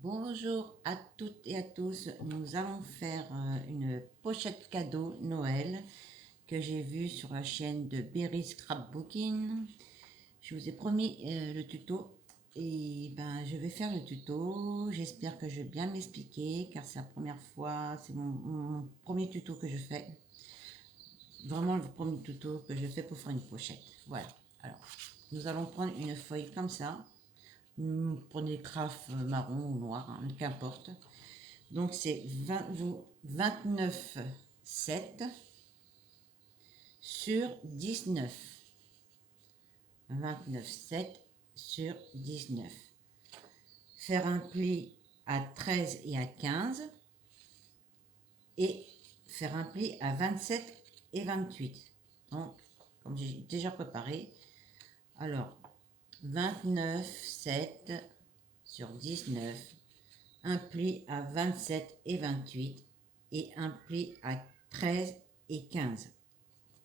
Bonjour à toutes et à tous, nous allons faire une pochette cadeau Noël que j'ai vue sur la chaîne de Berry Scrapbooking. Je vous ai promis le tuto et ben je vais faire le tuto. J'espère que je vais bien m'expliquer car c'est la première fois, c'est mon premier tuto que je fais. Vraiment le premier tuto que je fais pour faire une pochette. Voilà, alors nous allons prendre une feuille comme ça. Prenez craft marron ou noir, hein, qu'importe. Donc c'est 29,7 sur 19. 29,7 sur 19. Faire un pli à 13 et à 15 et faire un pli à 27 et 28. Donc, comme j'ai déjà préparé, alors 29,7 sur 19, un pli à 27 et 28 et un pli à 13 et 15.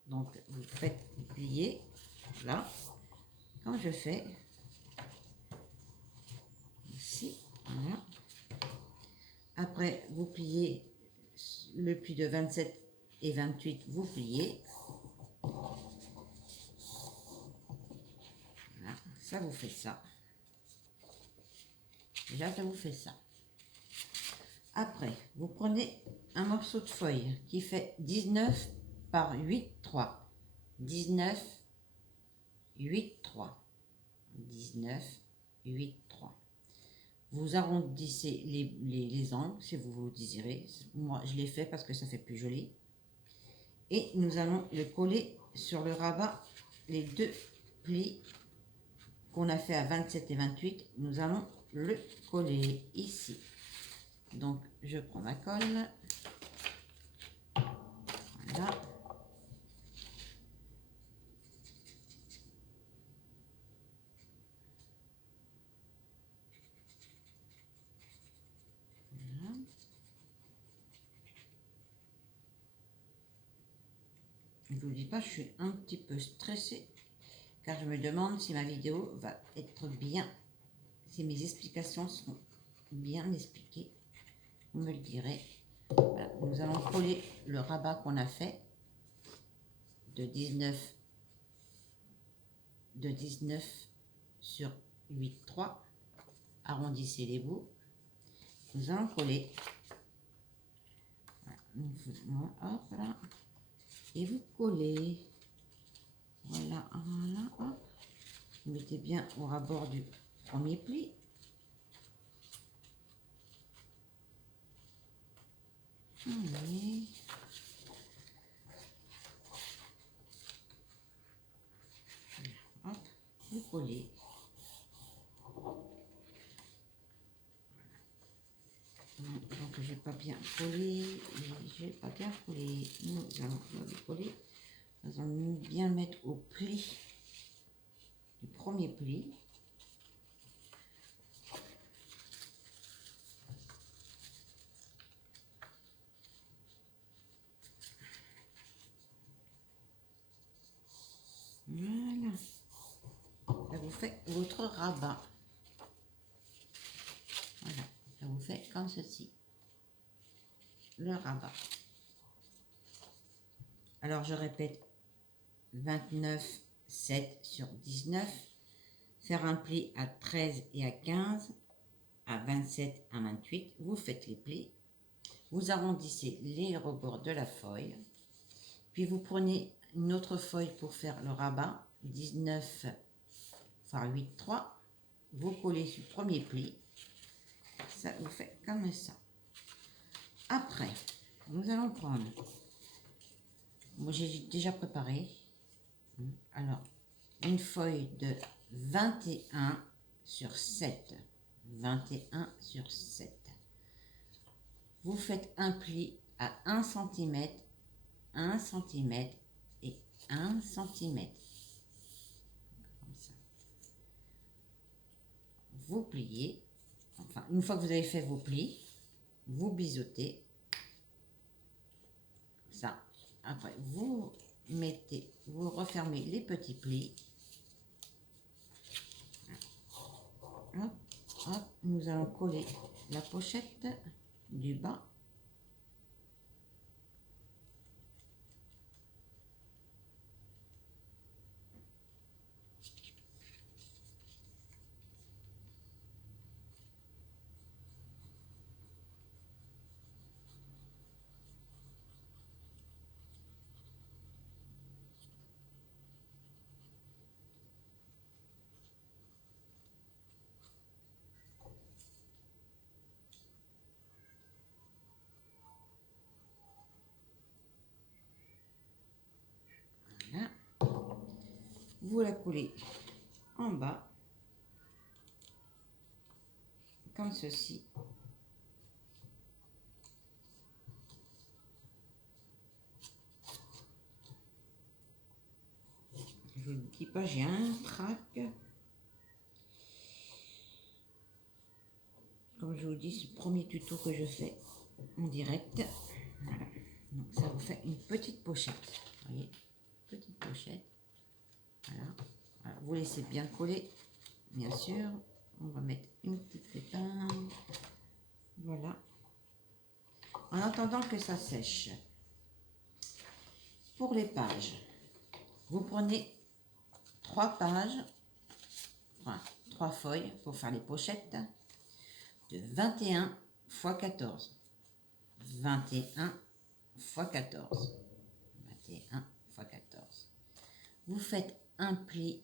Donc vous faites plier là, quand je fais ici, voilà. Après vous pliez le pli de 27 et 28, vous pliez. Voilà, ça vous fait ça. Déjà ça vous fait ça. Après, vous prenez un morceau de feuille qui fait 19 par 8, 3. 19, 8, 3. 19, 8, 3. Vous arrondissez les angles si vous désirez. Moi, je l'ai fait parce que ça fait plus joli. Et nous allons le coller sur le rabat, les deux plis qu'on a fait à 27 et 28. Nous allons le coller ici. Donc, je prends ma colle. Voilà. Je ne vous dis pas, je suis un petit peu stressée car je me demande si ma vidéo va être bien, si mes explications seront bien expliquées. Vous me le direz. Voilà, nous allons coller le rabat qu'on a fait de 19 sur 8, 3. Arrondissez les bouts. Nous allons coller. Voilà, hop là. Et vous collez. Voilà, voilà, hop. Vous mettez bien au rabord du premier pli. Allez. Hop, vous collez. Donc j'ai pas bien collé, j'ai pas bien collé. Nous allons le coller. Nous allons bien mettre au pli du premier pli. Voilà. Ça vous fait votre rabat. Voilà. Ça vous fait comme ceci. Le rabat. Alors je répète. 29,7 sur 19. Faire un pli à 13 et à 15. À 27 à 28. Vous faites les plis. Vous arrondissez les rebords de la feuille. Puis vous prenez une autre feuille pour faire le rabat, 19 par 8, 3. Vous collez sur le premier pli. Ça vous fait comme ça. Après, nous allons prendre, moi j'ai déjà préparé, alors une feuille de 21 sur 7. 21 sur 7. Vous faites un pli à 1 cm, 1 cm et 1 cm. Comme ça. Vous pliez, enfin une fois que vous avez fait vos plis, vous biseautez ça. Après vous mettez, vous refermez les petits plis. Hop. Hop, nous allons coller la pochette du bas. Voilà. Vous la collez en bas, comme ceci. Je ne dis pas, j'ai un trac. Comme je vous dis, c'est le premier tuto que je fais en direct. Voilà. Donc ça vous fait une petite pochette. Vous voyez, petite pochette. Voilà. Voilà. Vous laissez bien coller, bien sûr. On va mettre une petite épingle. Voilà. En attendant que ça sèche. Pour les pages, vous prenez 3 pages, enfin 3 feuilles pour faire les pochettes de 21 x 14. 21 x 14. 21 x 14. Vous faites un pli,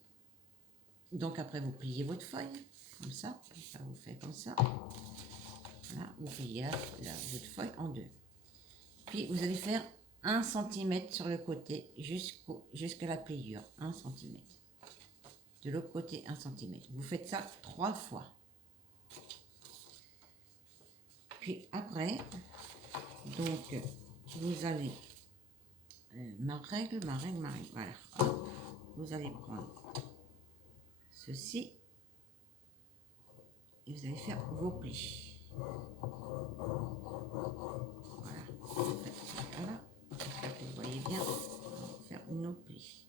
donc après vous pliez votre feuille, comme ça vous fait comme ça. Voilà, vous pliez votre feuille en deux. Puis vous allez faire 1 cm sur le côté jusqu'à la pliure, 1 cm. De l'autre côté, 1 cm. Vous faites ça 3 fois. Puis après, donc, vous allez, ma règle, voilà. Hop, vous allez prendre ceci et vous allez faire vos plis. Voilà, vous faites ça, voilà. Vous voyez bien, on va faire nos plis.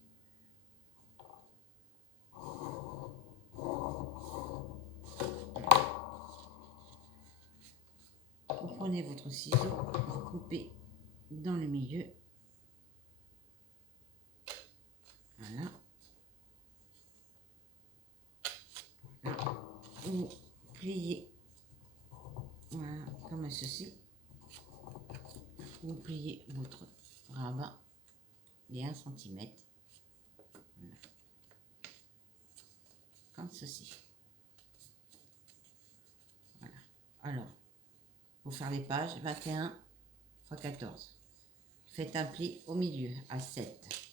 Vous prenez votre ciseau, vous coupez dans le milieu. Voilà. Voilà. Vous pliez, voilà, comme ceci. Vous pliez votre rabat les 1 cm. Voilà. Comme ceci. Voilà. Alors, pour faire les pages, 21 x 14. Faites un pli au milieu à 7.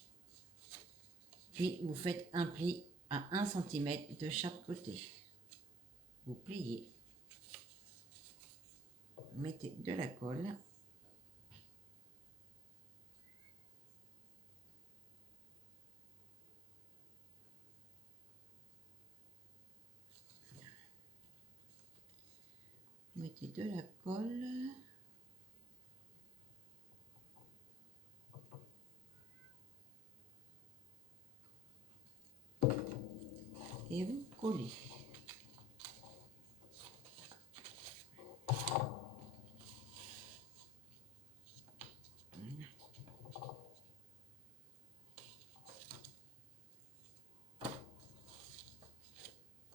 Puis vous faites un pli à 1 cm de chaque côté. Vous pliez. Vous mettez de la colle. Vous mettez de la colle. Et vous collez.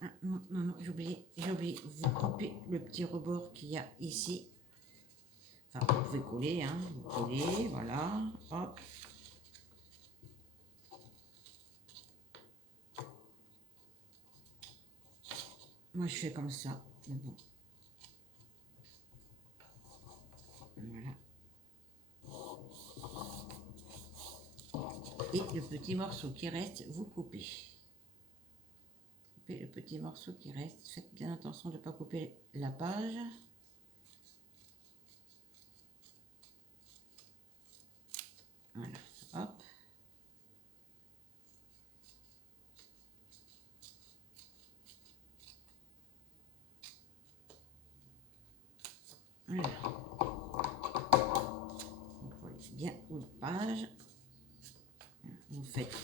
Ah, non, j'ai oublié. Vous coupez le petit rebord qu'il y a ici. Enfin, vous pouvez coller, hein. Vous collez, voilà. Hop. Moi, je fais comme ça. Bon. Voilà. Et le petit morceau qui reste, vous coupez. Coupez le petit morceau qui reste. Faites bien attention de ne pas couper la page. Voilà. Hop. Voilà. Vous collez bien une page. Vous faites,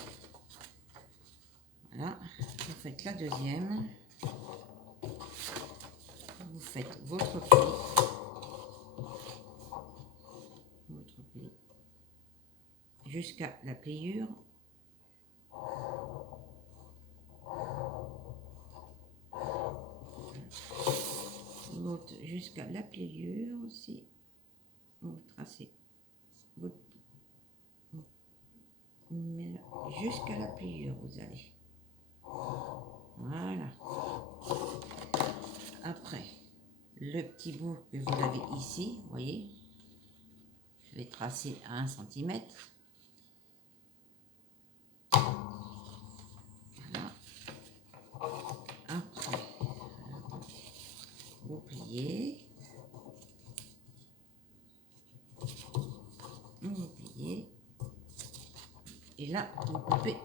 voilà, vous faites la deuxième. faites votre pli jusqu'à la pliure. L'autre jusqu'à la pliure aussi. Vous tracez votre jusqu'à la pliure, vous allez. Voilà. Après, le petit bout que vous avez ici, vous voyez, je vais tracer à 1 cm. Voilà. Après, vous pliez. Vous pliez. Et là, vous coupez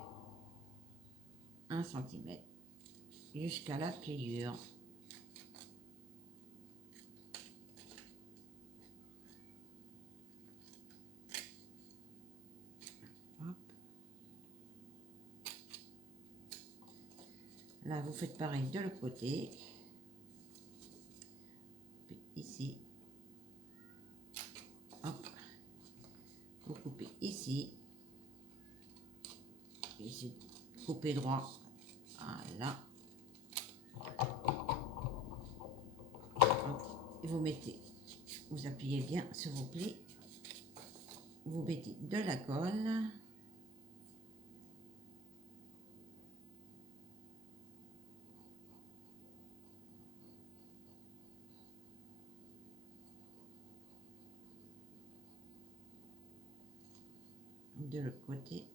1 cm jusqu'à la pliure. Hop. Là, vous faites pareil de l'autre côté. Puis ici. Hop. Vous coupez ici. Ici. Coupez droit. Voilà. Et vous mettez, vous appuyez bien sur vos plis. Vous mettez de la colle. De l'autre côté.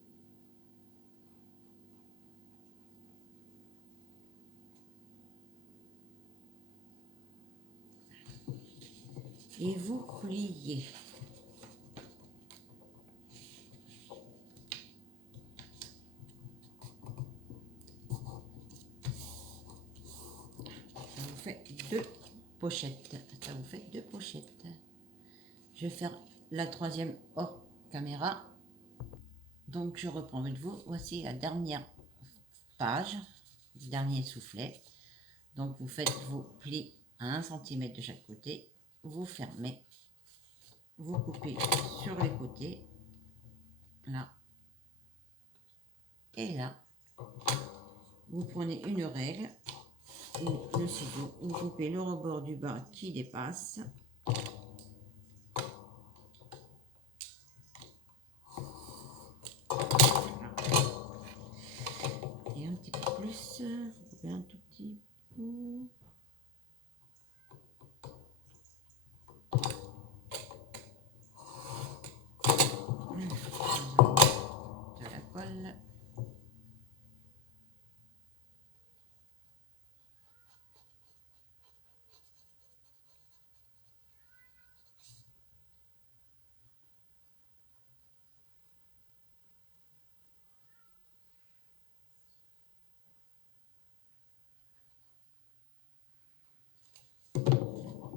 Et vous pliez. Ça vous fait 2 pochettes. Ça vous fait 2 pochettes. Je vais faire la troisième hors caméra. Donc je reprends avec vous. Voici la dernière page, dernier soufflet. Donc vous faites vos plis à 1 cm de chaque côté. Vous fermez. Vous coupez sur les côtés. Là. Et là. Vous prenez une règle ou le ciseau. Vous coupez le rebord du bas qui dépasse. Et un petit peu plus, vous coupez un tout petit peu. De la colle.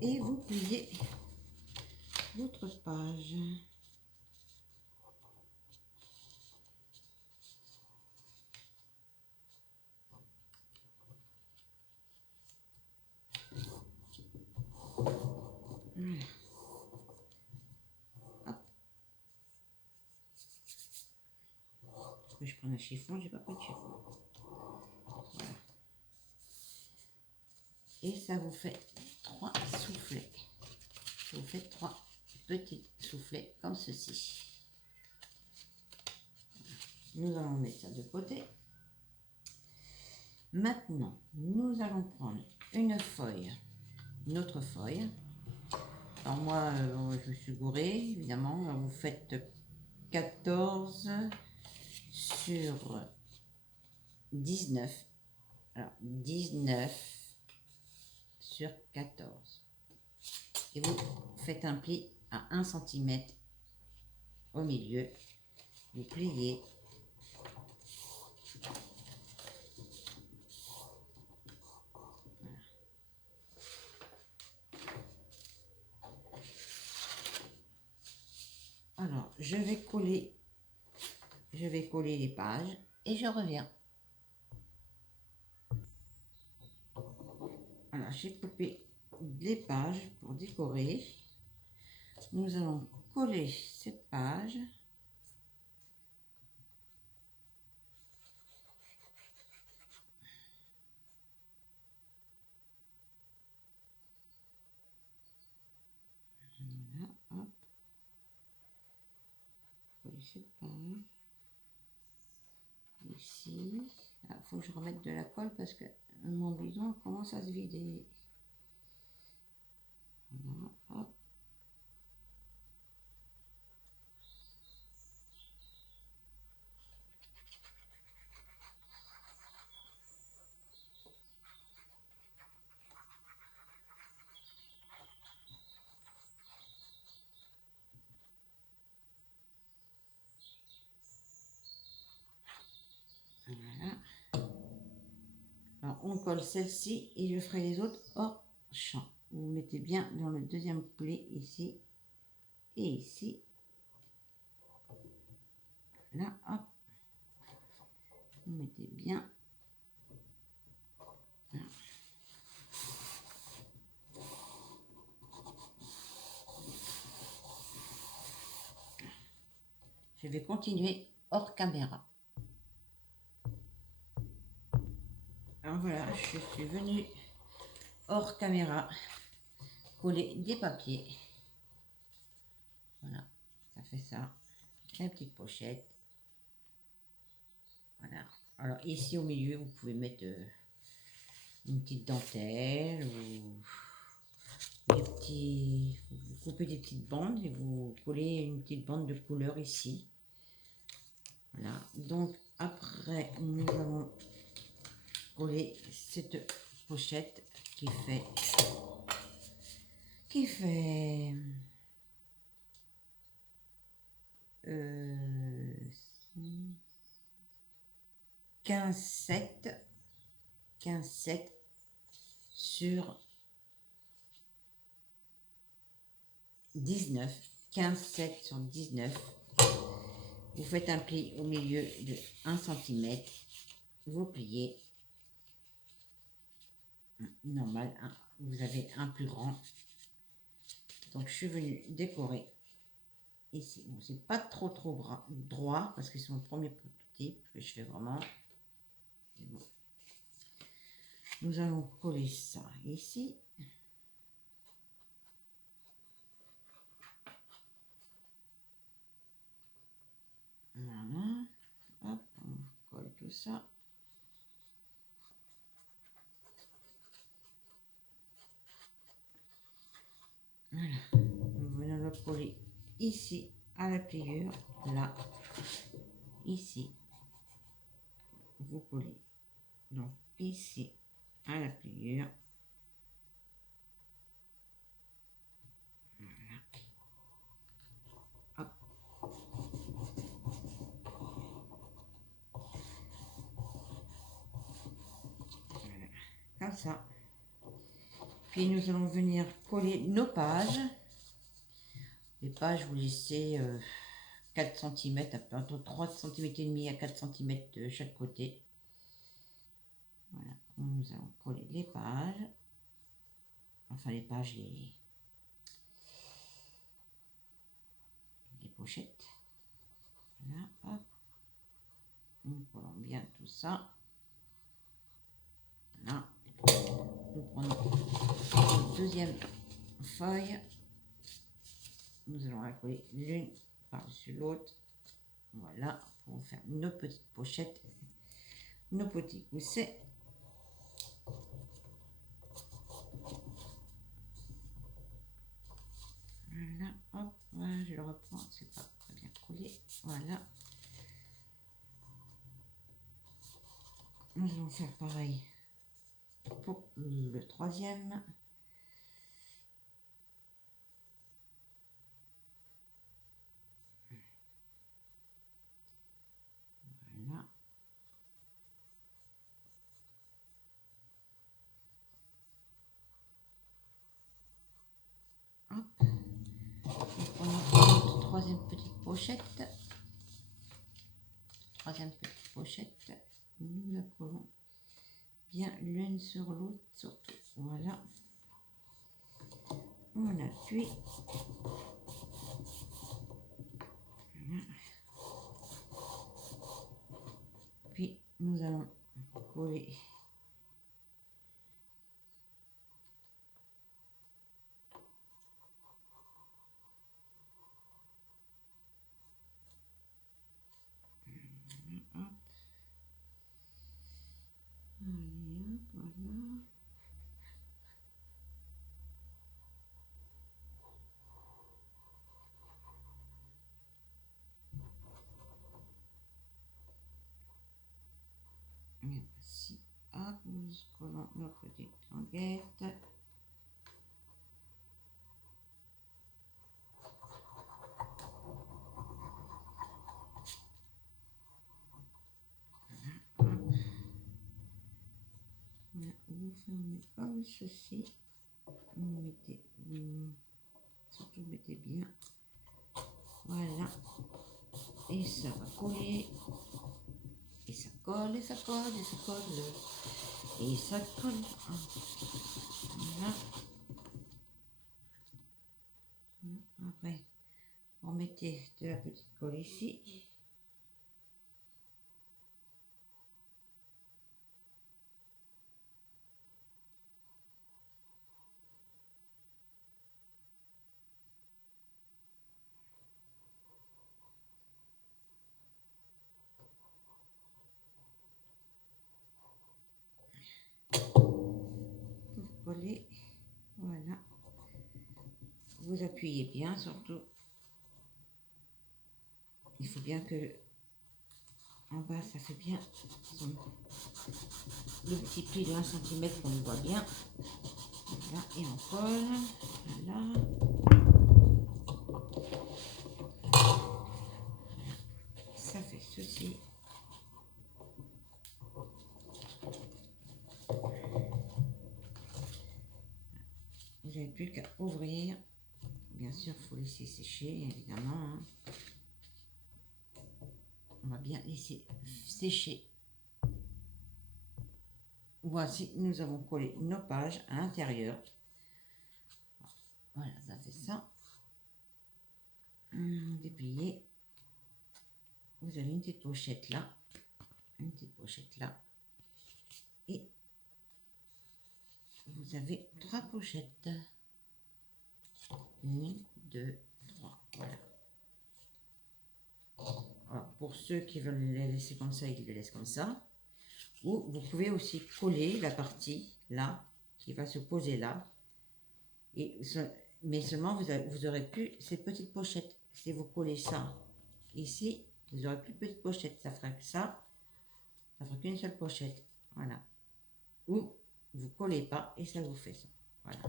Et vous pliez votre page. Voilà. Hop. Je prends un chiffon, j'ai pas pris de chiffon. Voilà. Et ça vous fait 3 soufflets. Vous faites 3 petits soufflets comme ceci. Nous allons mettre ça de côté. Maintenant, nous allons prendre une feuille, une autre feuille. Alors moi, je me suis gourée, évidemment. Alors vous faites 14 sur 19. Alors 19 sur 14. Et vous faites un pli à 1 cm au milieu. Vous pliez. Alors, je vais coller les pages et je reviens. Alors, j'ai coupé des pages pour décorer. Nous allons coller cette page. Voilà, hop. Coller cette page. Ici. Il faut que je remette de la colle parce que mon bidon commence à se vider. Voilà, hop. Voilà. Alors, on colle celle-ci et je ferai les autres hors champ. Vous mettez bien dans le deuxième pli ici et ici. Là, hop. Vous mettez bien. Voilà. Je vais continuer hors caméra. Alors voilà, je suis venue hors caméra coller des papiers. Voilà, ça fait ça. La petite pochette. Voilà. Alors ici au milieu, vous pouvez mettre une petite dentelle ou des petits. Vous coupez des petites bandes et vous collez une petite bande de couleur ici. Voilà. Donc après, nous allons coller cette pochette qui fait 15,7 sur 19. 15,7 sur 19. Vous faites un pli au milieu de 1 cm. Vous pliez. Normal, hein. Vous avez un plus grand. Donc je suis venue décorer ici. Bon, c'est pas trop droit parce que c'est mon premier prototype que je fais vraiment. Bon. Nous allons coller ça ici. Voilà. Hop, on colle tout ça. Voilà. Nous venons le coller ici à la pliure. Là. Ici. Vous collez. Donc ici à la pliure. Voilà. Hop. Voilà. Comme ça. Puis nous allons venir coller nos pages. Les pages, vous laissez 4 cm, entre 3 cm et demi à 4 cm de chaque côté. Voilà, nous allons coller les pages. Enfin les pages, les pochettes. Voilà, hop. Nous collons bien tout ça. Voilà. Nous prenons une deuxième feuille. Nous allons la coller l'une par-dessus l'autre. Voilà, pour faire nos petites pochettes, nos petits coussets. Voilà, hop, voilà, je le reprends, c'est pas très bien collé. Voilà. Nous allons faire pareil pour le troisième. Voilà. Hop. On a notre troisième petite pochette. Nous la collons bien l'une sur l'autre, surtout. Voilà. on appuie. Voilà. Puis nous allons coller allez, hop, voilà. Et voici, hop, nous collons nos petites languettes. Voilà, vous fermez comme ceci. Vous mettez, surtout mettez bien. Voilà. Et ça va coller. Et ça colle, et ça colle, et ça colle. Et ça colle. Voilà. Après, vous mettez de la petite colle ici. Vous collez. Voilà. Vous appuyez bien, surtout. Il faut bien que en bas, ça fait bien le petit pli de 1 cm qu'on le voit bien. Voilà, et on colle. Voilà. Ça fait ceci. Vous n'avez plus qu'à ouvrir. Bien sûr, il faut laisser sécher, évidemment. Hein. On va bien laisser sécher. Voici, nous avons collé nos pages à l'intérieur. Voilà, ça fait ça. Dépliez. Vous avez une petite pochette là. Une petite pochette là. Et vous avez 3 pochettes. 1, 2, 3. Voilà. Alors, pour ceux qui veulent les laisser comme ça, ils les laissent comme ça. Ou vous pouvez aussi coller la partie là, qui va se poser là. Et, mais seulement vous aurez plus cette petite pochette. Si vous collez ça ici, vous aurez plus de petite pochette. Ça fera que ça fera qu'une seule pochette. Voilà. Ou vous collez pas et ça vous fait ça. Voilà.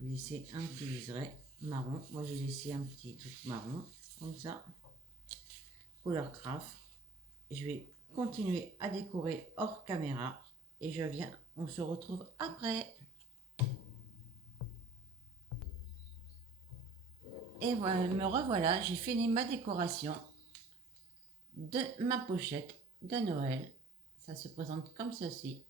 Vous laissez un petit liseré marron. Moi j'ai laissé un petit truc marron comme ça. Couleur craft. Je vais continuer à décorer hors caméra et je viens. On se retrouve après. Et voilà, me revoilà, j'ai fini ma décoration de ma pochette de Noël. Ça se présente comme ceci.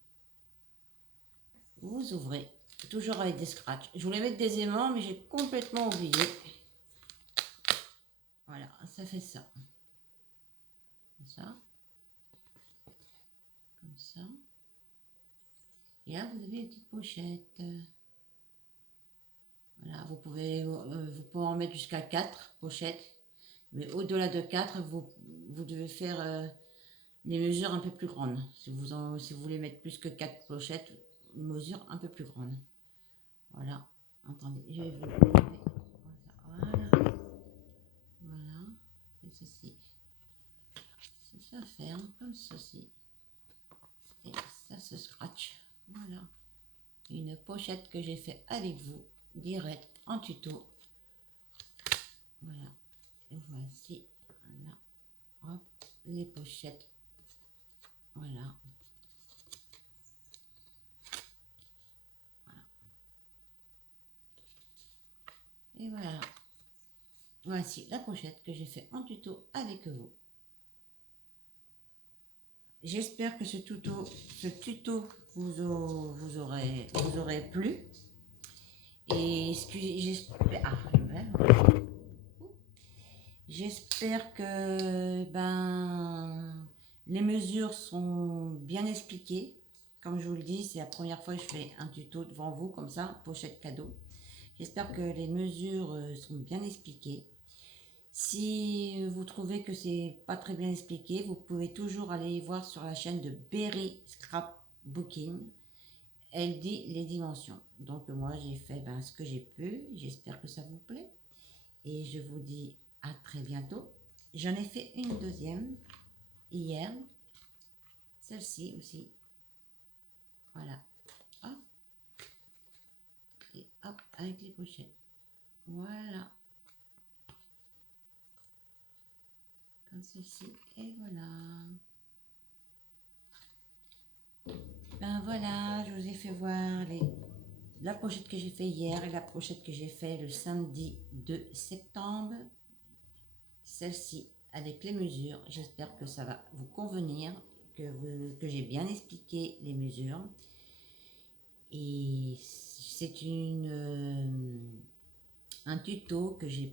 Vous ouvrez, toujours avec des scratchs. Je voulais mettre des aimants, mais j'ai complètement oublié. Voilà, ça fait ça. Comme ça. Comme ça. Et là, vous avez une petite pochette. Voilà, vous pouvez en mettre jusqu'à 4 pochettes. Mais au-delà de 4, vous devez faire les mesures un peu plus grandes. Si vous voulez mettre plus que 4 pochettes, une mesure un peu plus grande. Voilà. Attendez, je vais vous montrer. Voilà. Voilà. C'est ceci. Ça ferme comme ceci. Et ça se scratch. Voilà. Une pochette que j'ai fait avec vous, direct en tuto. Voilà. Et voici. Voilà. Hop, les pochettes. Voilà. Voilà. Et voilà. Voici la pochette que j'ai fait en tuto avec vous. J'espère que ce tuto vous aurait plu. Et j'espère que les mesures sont bien expliquées. Comme je vous le dis, c'est la première fois que je fais un tuto devant vous comme ça, pochette cadeau. J'espère que les mesures sont bien expliquées. Si vous trouvez que c'est pas très bien expliqué, vous pouvez toujours aller voir sur la chaîne de Berry Scrapbooking. Elle dit les dimensions. Donc moi j'ai fait ce que j'ai pu. J'espère que ça vous plaît. Et je vous dis à très bientôt. J'en ai fait une deuxième hier. Celle-ci aussi. Voilà. Hop. Et hop, avec les pochettes. Voilà. Comme ceci. Et voilà. Ben voilà, je vous ai fait voir la pochette que j'ai fait hier et la pochette que j'ai fait le samedi 2 septembre. Celle-ci avec les mesures. J'espère que ça va vous convenir, que j'ai bien expliqué les mesures. Et c'est un tuto que j'ai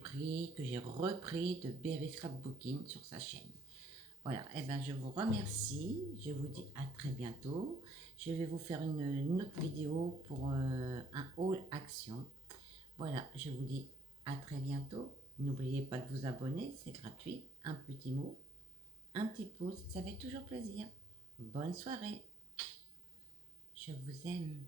repris de Berry Scrapbooking sur sa chaîne. Voilà, et je vous remercie, je vous dis à très bientôt. Je vais vous faire une autre vidéo pour un haul action. Voilà, je vous dis à très bientôt. N'oubliez pas de vous abonner, c'est gratuit. Un petit mot, un petit pouce, ça fait toujours plaisir. Bonne soirée. Je vous aime.